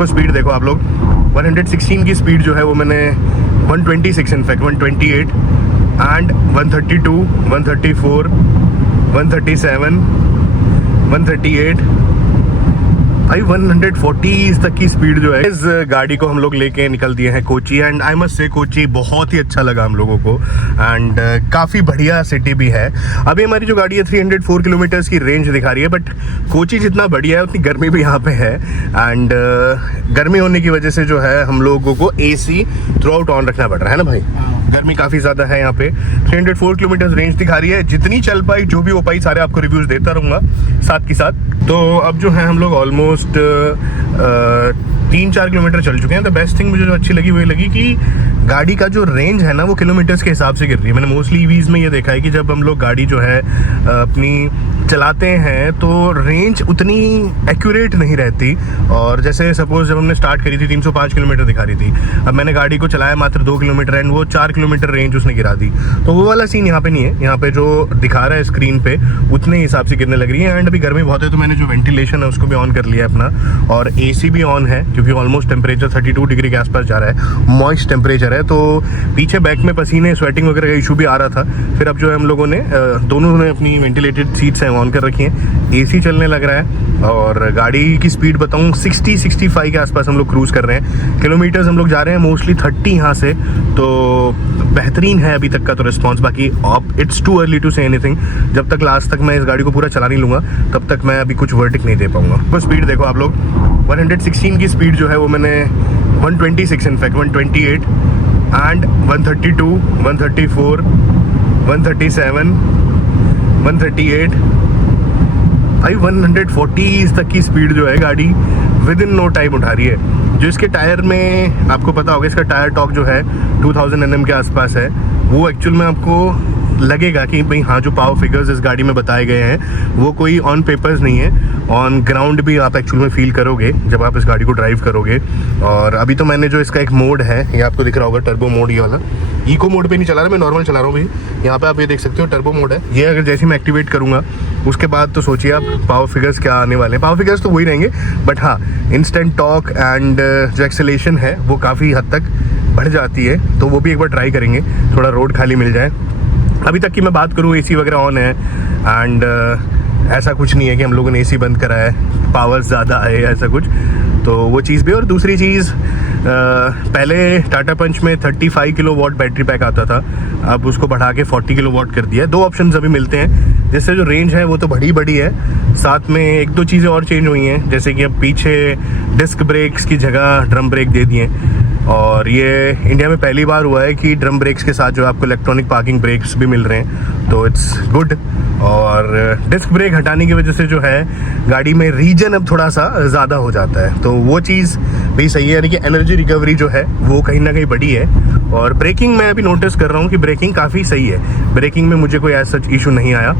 तो स्पीड देखो आप लोग, 116 की स्पीड जो है वो मैंने 126 इनफैक्ट 128 एंड 132, 134, 137, 138 भाई 140 तक की स्पीड जो है। इस गाड़ी को हम लोग लेके निकल दिए हैं Kochi and I must say Kochi बहुत ही अच्छा लगा हम लोगों को एंड काफ़ी बढ़िया सिटी भी है। अभी हमारी जो गाड़ी है 304 किलोमीटर्स की रेंज दिखा रही है, बट कोची जितना बढ़िया है उतनी गर्मी भी यहाँ पे है एंड गर्मी होने की वजह से जो है हम लोगों को AC थ्रू आउट ऑन रखना पड़ रहा है ना भाई। गर्मी काफ़ी ज़्यादा है यहाँ पे। 304 किलोमीटर रेंज दिखा रही है, जितनी चल पाई जो भी हो पाई सारे आपको रिव्यूज़ देता रहूँगा साथ के साथ। तो अब जो है हम लोग ऑलमोस्ट 3-4 किलोमीटर चल चुके हैं। तो बेस्ट थिंग मुझे जो अच्छी लगी वो ये लगी कि गाड़ी का जो रेंज है ना वो किलोमीटर्स के हिसाब से गिर रही है। मैंने मोस्टली ईवीज में ये देखा है कि जब हम लोग गाड़ी जो है अपनी चलाते हैं तो रेंज उतनी एक्यूरेट नहीं रहती, और जैसे सपोज जब हमने स्टार्ट करी थी 305 किलोमीटर दिखा रही थी, अब मैंने गाड़ी को चलाया मात्र 2 किलोमीटर एंड वो 4 किलोमीटर रेंज उसने गिरा दी। तो वो वाला सीन यहाँ पे नहीं है। यहाँ पे जो दिखा रहा है स्क्रीन पे उतने हिसाब से गिरने लग रही है। एंड अभी गर्मी बहुत है तो मैंने जो वेंटिलेशन है उसको भी ऑन कर लिया अपना, और AC भी ऑन है क्योंकि ऑलमोस्ट टेम्परेचर 32 डिग्री के आसपास जा रहा है, मॉइस्ट टेम्परेचर है। तो पीछे बैक में पसीने स्वेटिंग वगैरह का इशू भी आ रहा था। फिर अब जो है हम लोगों ने दोनों ने अपनी वेंटिलेटेड सीट्स हैं ऑन कर रखी हैं, AC चलने लग रहा है और गाड़ी की स्पीड बताऊं 60-65 के आसपास हम लोग क्रूज कर रहे हैं। किलोमीटर्स हम लोग जा रहे हैं मोस्टली 30 यहाँ से, तो बेहतरीन है अभी तक का तो रिस्पॉन्स। बाकी अब it's too early to say anything. जब तक लास्ट तक मैं इस गाड़ी को पूरा चला नहीं लूँगा तब तक मैं अभी कुछ वर्डिक्ट नहीं दे पाऊंगा। तो स्पीड देखो आप लोग, 116 की स्पीड जो है वो मैंने 126 इनफैक्ट 128 एंड 132, 134, 137, 138 भाई 140 तक की स्पीड जो है गाड़ी विद इन नो टाइम उठा रही है। जो इसके टायर में आपको पता होगा, इसका टायर टॉक जो है 2000 Nm के आसपास है। वो एक्चुअल में आपको लगेगा कि भाई हाँ जो पावर फिगर्स इस गाड़ी में बताए गए हैं वो कोई ऑन पेपर्स नहीं है, ऑन ग्राउंड भी आप एक्चुअल में फील करोगे जब आप इस गाड़ी को ड्राइव करोगे। और अभी तो मैंने जो इसका एक मोड है ये आपको दिख रहा होगा, टर्बो मोड, ये वाला इको मोड पे नहीं चला रहा, मैं नॉर्मल चला रहा हूँ भाई। यहाँ पे आप ये देख सकते हो टर्बो मोड है। ये अगर जैसे मैं एक्टिवेट करूँगा उसके बाद तो सोचिए आप पावर फिगर्स क्या आने वाले हैं। पावर फिगर्स तो वही रहेंगे, बट हाँ इंस्टेंट टॉर्क एंड जो एक्सेलेरेशन है वो काफ़ी हद तक बढ़ जाती है। तो वो भी एक बार ट्राई करेंगे, थोड़ा रोड खाली मिल जाए। अभी तक की मैं बात करूँ AC वगैरह ऑन है एंड ऐसा कुछ नहीं है कि हम लोगों ने AC बंद करा है, पावर ज़्यादा आए ऐसा कुछ, तो वो चीज़ भी। और दूसरी चीज़ पहले टाटा पंच में 35 किलोवाट बैटरी पैक आता था, अब उसको बढ़ा के 40 किलोवाट कर दिया है। 2 ऑप्शंस अभी मिलते हैं, जिससे जो रेंज है वो तो बड़ी है, साथ में 1-2 चीज़ें और चेंज हुई हैं, जैसे कि अब पीछे डिस्क ब्रेक्स की जगह ड्रम ब्रेक दे दिए। और ये इंडिया में पहली बार हुआ है कि ड्रम ब्रेक्स के साथ जो आपको इलेक्ट्रॉनिक पार्किंग ब्रेक्स भी मिल रहे हैं, तो इट्स गुड। और डिस्क ब्रेक हटाने की वजह से जो है गाड़ी में रीजन अब थोड़ा सा ज़्यादा हो जाता है, तो वो चीज़ भी सही है। यानी कि एनर्जी रिकवरी जो है वो कहीं ना कहीं बढ़ी है। और ब्रेकिंग मैं अभी नोटिस कर रहा हूँ कि ब्रेकिंग काफ़ी सही है, ब्रेकिंग में मुझे कोई ऐसा इशू नहीं आया,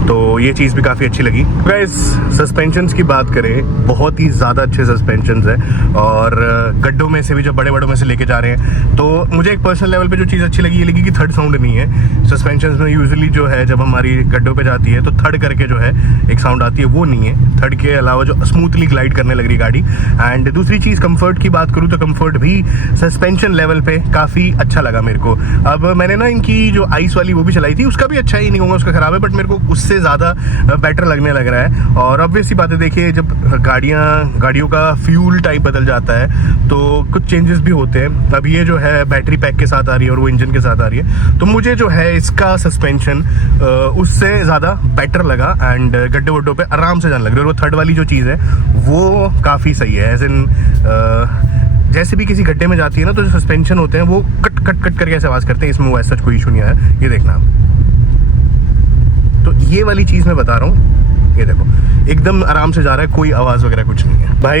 तो ये चीज़ भी काफ़ी अच्छी लगी। गाइस सस्पेंशंस की बात करें, बहुत ही ज़्यादा अच्छे सस्पेंशंस हैं, और गड्ढों में से भी जब बड़े बड़ों में से लेके जा रहे हैं तो मुझे एक पर्सनल लेवल पे जो चीज़ अच्छी लगी ये लगी कि थर्ड साउंड नहीं है। सस्पेंशंस में यूजुअली जो है जब हमारी गड्ढों पे जाती है तो थर्ड करके जो है एक साउंड आती है, वो नहीं है। थर्ड के अलावा जो स्मूथली ग्लाइड करने लग रही गाड़ी। एंड दूसरी चीज़ कंफर्ट की बात करूँ तो कंफर्ट भी सस्पेंशन लेवल पे काफ़ी अच्छा लगा मेरे को। अब मैंने ना इनकी जो आइस वाली वो भी चलाई थी, उसका भी अच्छा ही नहीं होगा, उसका ख़राब है, बट मेरे को उससे ज़्यादा बेटर लगने लग रहा है। और ऑब्वियसली बात है, देखिए जब गाड़ियों का फ्यूल टाइप बदल जाता है तो कुछ चेंजेस भी होते हैं। अब ये जो है बैटरी पैक के साथ आ रही है और वो इंजन के साथ आ रही है, तो मुझे जो है इसका सस्पेंशन उससे ज़्यादा बेटर लगा एंड गड्ढे वड्ढों पे आराम से जाने लग रही है। और वो थर्ड वाली जो चीज़ है वो काफ़ी सही है, एज इन जैसे भी किसी गड्ढे में जाती है ना तो जो सस्पेंशन होते हैं वो कट कट कट करके ऐसे आवाज़ करते हैं, इसमें वो ऐसा कोई इशू नहीं आया। ये देखना आप, तो ये वाली चीज़ मैं बता रहा हूँ, ये देखो एकदम आराम से जा रहा है, कोई आवाज़ वगैरह कुछ नहीं है। भाई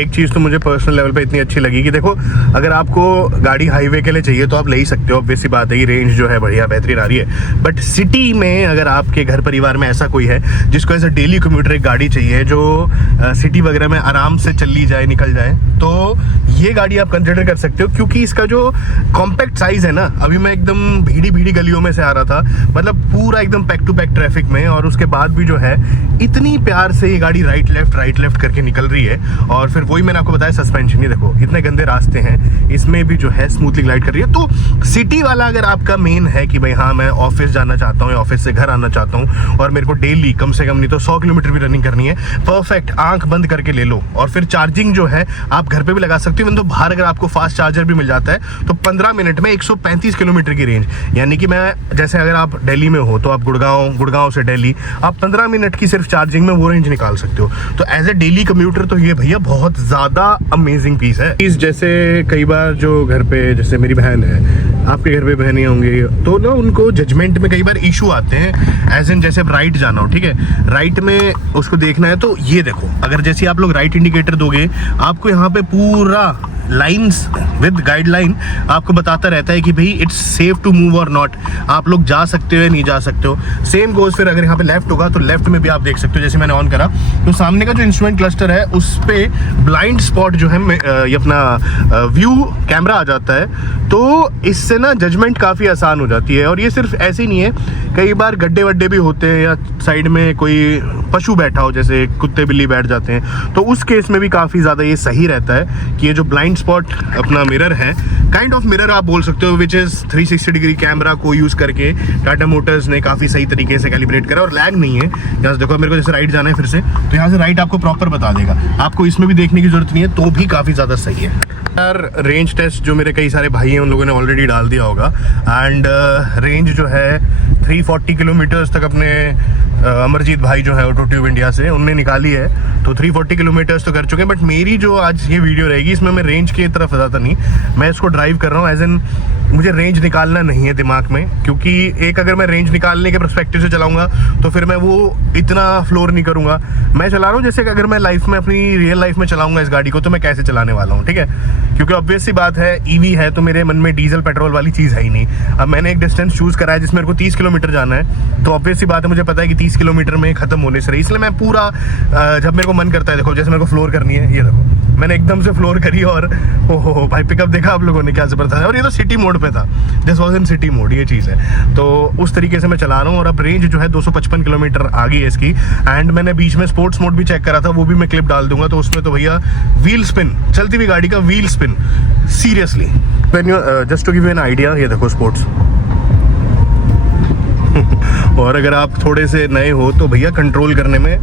एक चीज़ तो मुझे पर्सनल लेवल पे इतनी अच्छी लगी कि देखो अगर आपको गाड़ी हाईवे के लिए चाहिए तो आप ले ही सकते हो, ऑब्वियसली बात है, ये रेंज जो है बढ़िया बेहतरीन आ रही है। बट सिटी में अगर आपके घर परिवार में ऐसा कोई है जिसको ऐसा डेली कम्यूटर एक गाड़ी चाहिए जो सिटी वगैरह में आराम से चली जाए निकल जाए, तो ये गाड़ी आप कंसिडर कर सकते हो, क्योंकि इसका जो कॉम्पैक्ट साइज है ना, अभी मैं एकदम भीड़ी गलियों में से आ रहा था, मतलब पूरा एकदम पैक टू पैक ट्रैफिक में, और उसके बाद भी जो है इतनी प्यार से ये गाड़ी राइट लेफ्ट करके निकल रही है। और फिर वही मैंने आपको बताया सस्पेंशन, ये देखो इतने गंदे रास्ते हैं, इसमें भी जो है स्मूथली ग्लाइड कर रही है। तो सिटी वाला अगर आपका मेन है कि भाई हाँ मैं ऑफिस जाना चाहता हूँ या ऑफिस से घर आना चाहता हूँ और मेरे को डेली कम से कम नहीं तो 100 किलोमीटर भी रनिंग करनी है, परफेक्ट, आंख बंद करके ले लो। और फिर चार्जिंग जो है आप घर पे भी लगा सकते हो, तो बाहर अगर आपको फास्ट चार्जर भी मिल जाता है तो 15 मिनट में 135 किलोमीटर की रेंज, यानी कि मैं जैसे अगर आप दिल्ली में हो तो आप गुड़गांव से दिल्ली आप 15 मिनट की सिर्फ चार्जिंग में वो रेंज निकाल सकते हो। तो एज ए डेली कम्यूटर तो ये भैया बहुत ज्यादा अमेजिंग पीस है। इस जैसे कई बार जो घर पे, जैसे मेरी बहन है, आपके घर पे बहनें होंगी, तो ना उनको जजमेंट में कई बार इशू आते हैं, एज इन जैसे राइट जाना हो, ठीक है, राइट में उसको देखना है, तो ये देखो अगर जैसे आप लोग राइट इंडिकेटर दोगे, आपको यहाँ पे पूरा लाइंस विद गाइडलाइन आपको बताता रहता है कि भाई इट्स सेफ टू मूव और नॉट, आप लोग जा सकते हो या नहीं जा सकते हो। सेम गोज फिर अगर यहाँ पे लेफ्ट होगा तो लेफ्ट में भी आप देख सकते हो, जैसे मैंने ऑन करा तो सामने का जो इंस्ट्रूमेंट क्लस्टर है उस पे ब्लाइंड स्पॉट जो है ये अपना व्यू कैमरा आ जाता है, तो इससे ना जजमेंट काफ़ी आसान हो जाती है। और ये सिर्फ ऐसे ही नहीं है, कई बार गड्ढे वड्डे भी होते हैं या साइड में कोई पशु बैठा हो, जैसे कुत्ते बिल्ली बैठ जाते हैं, तो उस केस में भी काफ़ी ज़्यादा ये सही रहता है कि ये जो ब्लाइंड स्पॉट अपना मिरर है, काइंड ऑफ मिरर आप बोल सकते हो, विच इज़ 360 डिग्री कैमरा को यूज़ करके टाटा मोटर्स ने काफ़ी सही तरीके से कैलिब्रेट करा और लैग नहीं है। यहाँ से देखो मेरे को जैसे राइट जाना है फिर से, तो यहाँ से राइट आपको प्रॉपर बता देगा, आपको इसमें भी देखने की जरूरत नहीं है, तो भी काफ़ी ज़्यादा सही है। यार रेंज टेस्ट जो मेरे कई सारे भाई हैं उन लोगों ने ऑलरेडी डाल दिया होगा, एंड रेंज जो है 340 किलोमीटर्स तक अपने अमरजीत भाई जो है ऑटोट्यूब इंडिया से उनने निकाली है, तो 340 किलोमीटर्स तो कर चुके हैं। बट मेरी जो आज ये वीडियो रहेगी इसमें मैं रेंज की तरफ ज़्यादा नहीं, मैं इसको ड्राइव कर रहा हूँ, एज इन मुझे रेंज निकालना नहीं है दिमाग में, क्योंकि एक अगर मैं रेंज निकालने के पर्सपेक्टिव से चलाऊंगा तो फिर मैं वो इतना फ्लोर नहीं करूंगा। मैं चला रहा हूँ जैसे कि अगर मैं लाइफ में अपनी रियल लाइफ में चलाऊंगा इस गाड़ी को तो मैं कैसे चलाने वाला हूँ, ठीक है, क्योंकि ऑब्वियस सी बात है ईवी है तो मेरे मन में डीजल पेट्रोल वाली चीज़ है ही नहीं। अब मैंने एक डिस्टेंस चूज़ करा है जिसमें मेरे को 30 किलोमीटर जाना है, तो ऑब्वियस सी बात है मुझे पता है कि 30 किलोमीटर में खत्म होने से रही, इसलिए मैं पूरा जब मेरे को मन करता है, देखो जैसे मेरे को फ्लोर करनी है, ये देखो मैंने एकदम से फ्लोर करी और ओहो भाई पिकअप देखा आप लोगों ने क्या ज़बरदस्त है, और ये तो सिटी मोड पे था, this was in city mode, ये चीज़ है। तो उस तरीके से मैं चला रहा हूँ और अब रेंज जो है 255 किलोमीटर आ गई है इसकी। एंड मैंने बीच में स्पोर्ट्स मोड भी चेक करा था, वो भी मैं क्लिप डाल दूंगा, तो उसमें तो भैया व्हील स्पिन, चलती हुई गाड़ी का wheel spin, seriously just to give you an idea, ये देखो स्पोर्ट्स और अगर आप थोड़े से नए हो तो भैया कंट्रोल करने में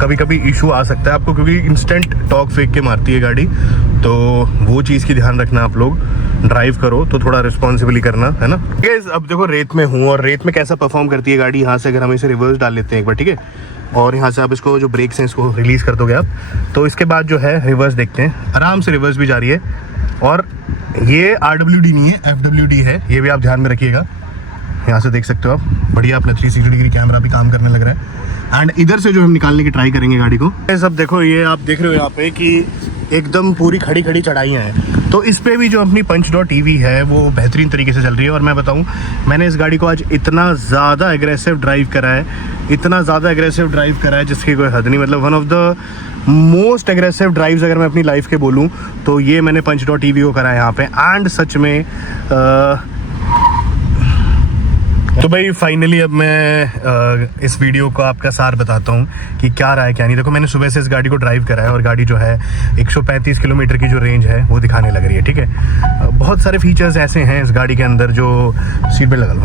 कभी कभी इशू आ सकता है आपको, क्योंकि इंस्टेंट टॉर्क फेंक के मारती है गाड़ी, तो वो चीज़ की ध्यान रखना, आप लोग ड्राइव करो तो थोड़ा रिस्पॉन्सिबली करना, है ना। गाइस अब देखो रेत में हूँ और रेत में कैसा परफॉर्म करती है गाड़ी। यहाँ से अगर हम इसे रिवर्स डाल लेते हैं एक बार, ठीक है, और यहाँ से आप इसको जो ब्रेक्स हैं इसको रिलीज कर दोगे आप, तो इसके बाद जो है रिवर्स देखते हैं, आराम से रिवर्स भी जा रही है। और ये RWD नहीं है, FWD है, ये भी आप ध्यान में रखिएगा। यहाँ से देख सकते हो आप, बढ़िया अपना 360 डिग्री कैमरा भी काम करने लग रहा है। एंड इधर से जो हम निकालने की ट्राई करेंगे गाड़ी को, सब देखो ये आप देख रहे हो यहाँ पे कि एकदम पूरी खड़ी चढ़ाइयाँ हैं, तो इस पे भी जो अपनी Punch.ev है वो बेहतरीन तरीके से चल रही है। और मैं बताऊँ, मैंने इस गाड़ी को आज इतना ज़्यादा एग्रेसिव ड्राइव करा है जिसकी कोई हद नहीं, मतलब one of the most aggressive drives अगर मैं अपनी लाइफ के बोलूँ तो ये मैंने Punch.ev को करा है यहाँ पे। एंड सच में तो भाई फाइनली अब मैं इस वीडियो को आपका सार बताता हूँ कि क्या रहा है क्या नहीं। देखो मैंने सुबह से इस गाड़ी को ड्राइव करा है और गाड़ी जो है 135 किलोमीटर की जो रेंज है वो दिखाने लग रही है, ठीक है। बहुत सारे फीचर्स ऐसे हैं इस गाड़ी के अंदर जो सीट बेल्ट लगा लो,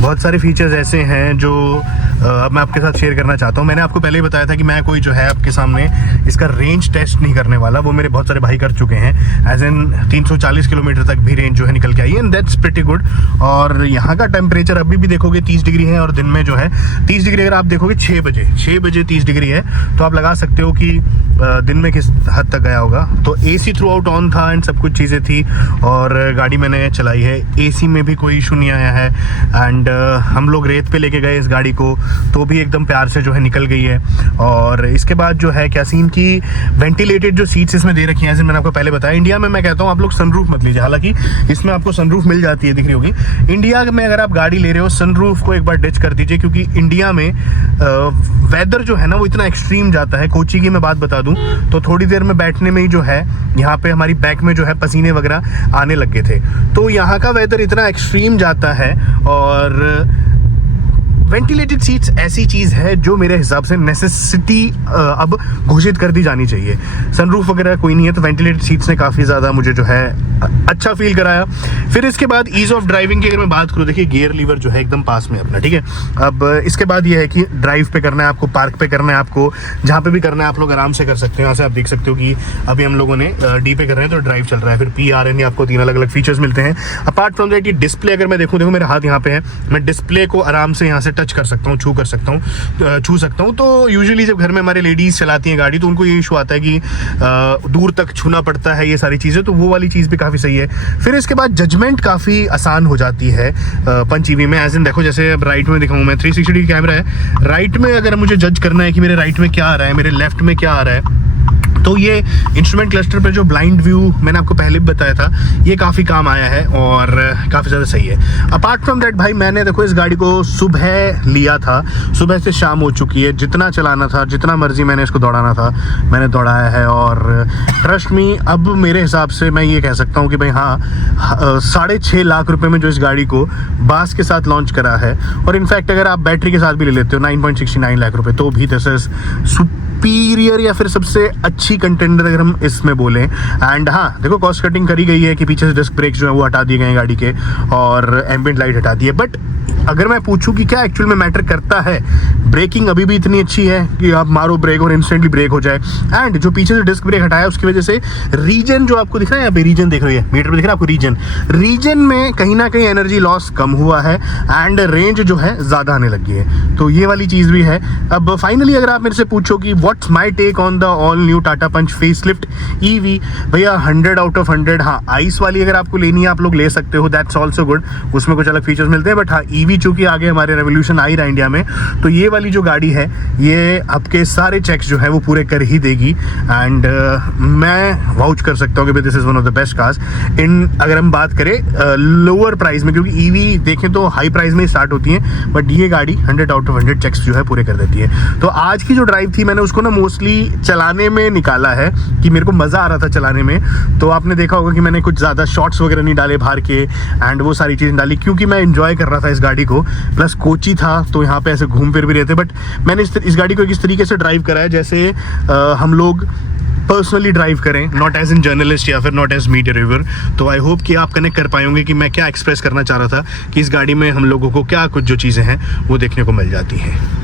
बहुत सारे फीचर्स ऐसे हैं जो अब मैं आपके साथ शेयर करना चाहता हूँ। मैंने आपको पहले ही बताया था कि मैं कोई जो है आपके सामने इसका रेंज टेस्ट नहीं करने वाला, वो मेरे बहुत सारे भाई कर चुके हैं, एज इन 340 किलोमीटर तक भी रेंज जो है निकल के आई है, एंड दैट्स प्रीटी गुड। और यहाँ का टेम्परेचर अभी भी देखोगे 30 डिग्री है, और दिन में जो है 30 डिग्री अगर आप देखोगे 6 बजे 30 डिग्री है, तो आप लगा सकते हो कि दिन में किस हद तक गया होगा। तो AC थ्रू आउट ऑन था एंड सब कुछ चीज़ें थी, और गाड़ी मैंने चलाई है, AC में भी कोई इशू नहीं आया है। एंड हम लोग रेत पे लेके गए इस गाड़ी को, तो भी एकदम प्यार से जो है निकल गई है। और इसके बाद जो है क्या सीन की वेंटिलेटेड जो सीट्स इसमें दे रखी हैं, जैसे मैंने आपको पहले बताया। इंडिया में मैं कहता हूँ आप लोग सनरूफ मत लीजिए, हालांकि इसमें आपको सनरूफ मिल जाती है, दिख रही होगी। इंडिया में अगर आप गाड़ी ले रहे हो सनरूफ को एक बार डिच कर दीजिए, क्योंकि इंडिया में वेदर जो है ना वो इतना एक्सट्रीम जाता है। कोची की मैं बात बता दूं तो थोड़ी देर में बैठने में ही जो है यहाँ पे हमारी बैक में जो है पसीने वगैरह आने लग गए थे। तो यहाँ का वेदर इतना एक्सट्रीम जाता है, और वेंटिलेटेड सीट्स ऐसी चीज़ है जो मेरे हिसाब से नेसेसिटी अब घोषित कर दी जानी चाहिए। सनरूफ वगैरह कोई नहीं है, तो वेंटिलेटेड सीट्स ने काफ़ी ज़्यादा मुझे जो है अच्छा फील कराया। फिर इसके बाद ईज़ ऑफ ड्राइविंग की अगर मैं बात करूँ, देखिए गियर लीवर जो है एकदम पास में अपना, ठीक है। अब इसके बाद ये है कि ड्राइव पे करना है आपको, पार्क पे करना है आपको, जहाँ पे भी करना है आप लोग आराम से कर सकते हो। यहाँ से आप देख सकते हो कि अभी हम लोगों ने डी पे कर रहे हैं तो ड्राइव चल रहा है। फिर PRN आपको 3 अलग अलग फीचर्स मिलते हैं। अपार्ट फ्रॉम दैट ये डिस्प्ले अगर मैं देखूँ, देखो मेरा हाथ यहाँ पे है, मैं डिस्प्ले को आराम से यहाँ से टच कर सकता हूँ, छू सकता हूँ। तो यूजुअली जब घर में हमारे लेडीज चलाती हैं गाड़ी तो उनको ये इशू आता है कि दूर तक छूना पड़ता है, ये सारी चीज़ें, तो वो वाली चीज़ भी काफ़ी सही है। फिर इसके बाद जजमेंट काफ़ी आसान हो जाती है पंच ईवी में। एज इन देखो, जैसे अब राइट में दिखाऊँ मैं, 360 डिग्री कैमरा है, राइट में अगर मुझे जज करना है कि मेरे राइट में क्या आ रहा है, मेरे लेफ्ट में क्या आ रहा है, तो ये इंस्ट्रूमेंट क्लस्टर पे जो ब्लाइंड व्यू मैंने आपको पहले भी बताया था, ये काफ़ी काम आया है और काफ़ी ज़्यादा सही है। अपार्ट फ्रॉम दैट भाई, मैंने देखो इस गाड़ी को सुबह लिया था, सुबह से शाम हो चुकी है, जितना चलाना था, जितना मर्जी मैंने इसको दौड़ाना था मैंने दौड़ाया है। और ट्रस्ट मी, अब मेरे हिसाब से मैं ये कह सकता हूँ कि भाई हाँ, 6.5 लाख रुपए में जो इस गाड़ी को बास के साथ लॉन्च करा है, और इनफैक्ट अगर आप बैटरी के साथ भी ले लेते हो 9.69 लाख रुपए, तो भी दिस इज सुपीरियर या फिर सबसे अच्छी कंटेंडर अगर हम इसमें बोलें। एंड हाँ देखो, कॉस्ट कटिंग करी गई है कि पीछे से डिस्क ब्रेक जो है वो हटा दिए गए हैं गाड़ी के, और एम्बिएंट लाइट हटा दी है। बट अगर मैं पूछूं कि क्या एक्चुअल में मैटर करता है, ब्रेकिंग अभी भी इतनी अच्छी है कि आप मारो ब्रेक और इंस्टेंटली ब्रेक हो जाए। एंड जो पीछे से डिस्क ब्रेक हटाया उसकी वजह से रीजन जो आपको दिख रहा है, यहाँ पे रीजन देख रही है, मीटर पे दिख रहा है आपको रीजन में कहीं ना कहीं एनर्जी लॉस कम हुआ है एंड रेंज जो है ज़्यादा आने लगी है। तो ये वाली चीज़ भी है। अब फाइनली अगर आप मेरे से पूछो कि what's my take on the all new Tata Punch facelift EV, भैया 100 आउट ऑफ 100। हाँ, आइस वाली अगर आपको लेनी है आप लोग ले सकते हो, दैट्स ऑल्सो गुड, उसमें कुछ अलग फीचर्स मिलते हैं। बट हाँ, ईवी चूंकि आगे हमारे रेवोल्यूशन आ ही रहा है इंडिया में, तो ये वाली जो गाड़ी है ये आपके सारे चेक्स जो है वो पूरे कर ही देगी। एंड मैं वाउच कर सकता हूँ कि this is one of the best cars in, अगर हम बात करें लोअर प्राइस में, क्योंकि ईवी देखें तो हाई प्राइस में ही स्टार्ट होती है, बट ये गाड़ी 100 आउट ऑफ 100 चेक्स जो है पूरे कर देती है। तो आज की जो ड्राइव थी मैंने उसको ना मोस्टली चलाने में निकाला है कि मेरे को मज़ा आ रहा था चलाने में। तो आपने देखा होगा कि मैंने कुछ ज़्यादा शॉट्स वगैरह नहीं डाले बाहर के, एंड वो सारी चीज़ें डाली क्योंकि मैं एंजॉय कर रहा था इस गाड़ी को। प्लस कोची था तो यहाँ पे ऐसे घूम फिर भी रहे थे। बट मैंने इस गाड़ी को इस तरीके से ड्राइव करा है जैसे हम लोग पर्सनली ड्राइव करें, नॉट एज एन जर्नलिस्ट या फिर नॉट एज मीडिया रिव्यूअर। तो आई होप कि आप कनेक्ट कर पाएंगे कि मैं क्या एक्सप्रेस करना चाह रहा था, कि इस गाड़ी में हम लोगों को क्या कुछ जो चीज़ें हैं वो देखने को मिल जाती हैं।